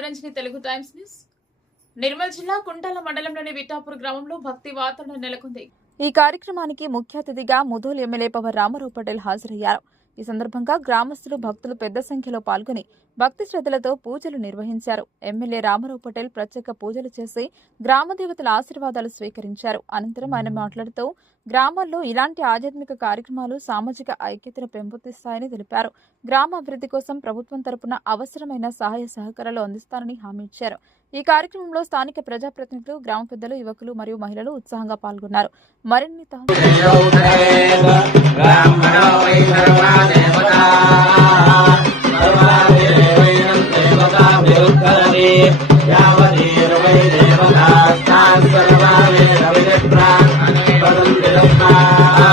జయరంజని Telugu times news. Nirmal జిల్లా కుంటాల మండలంలోని విఠాపూర్ గ్రామంలో భక్తి వాతావరణం నెలకొంది. ఈ కార్యక్రమానికి ముఖ్య అతిథిగా ముధోల్ ఎమ్మెల్యే పవర్ రామారావు పటేల్ హాజరయ్యారు. ఈ సందర్భంగా గ్రామస్తులు భక్తులు పెద్ద సంఖ్యలో పాల్గొని భక్తి శ్రద్ధలతో పూజలు నిర్వహించారు. ఎమ్మెల్యే రామారావు పటేల్ ప్రత్యేక పూజలు చేసి గ్రామ దేవతల ఆశీర్వాదాలు స్వీకరించారు. అనంతరం ఆయన మాట్లాడుతూ గ్రామాల్లో ఇలాంటి ఆధ్యాత్మిక కార్యక్రమాలు సామాజిక ఐక్యతను పెంపొందిస్తాయని తెలిపారు. గ్రామ అభివృద్ధి కోసం ప్రభుత్వం తరపున అవసరమైన సహాయ సహకారాలు అందిస్తారని హామీ ఇచ్చారు. ఈ కార్యక్రమంలో స్థానిక ప్రజాప్రతినిధులు, గ్రామ పెద్దలు, యువకులు మరియు మహిళలు ఉత్సాహంగా పాల్గొన్నారు. మరిన్ని దేవతా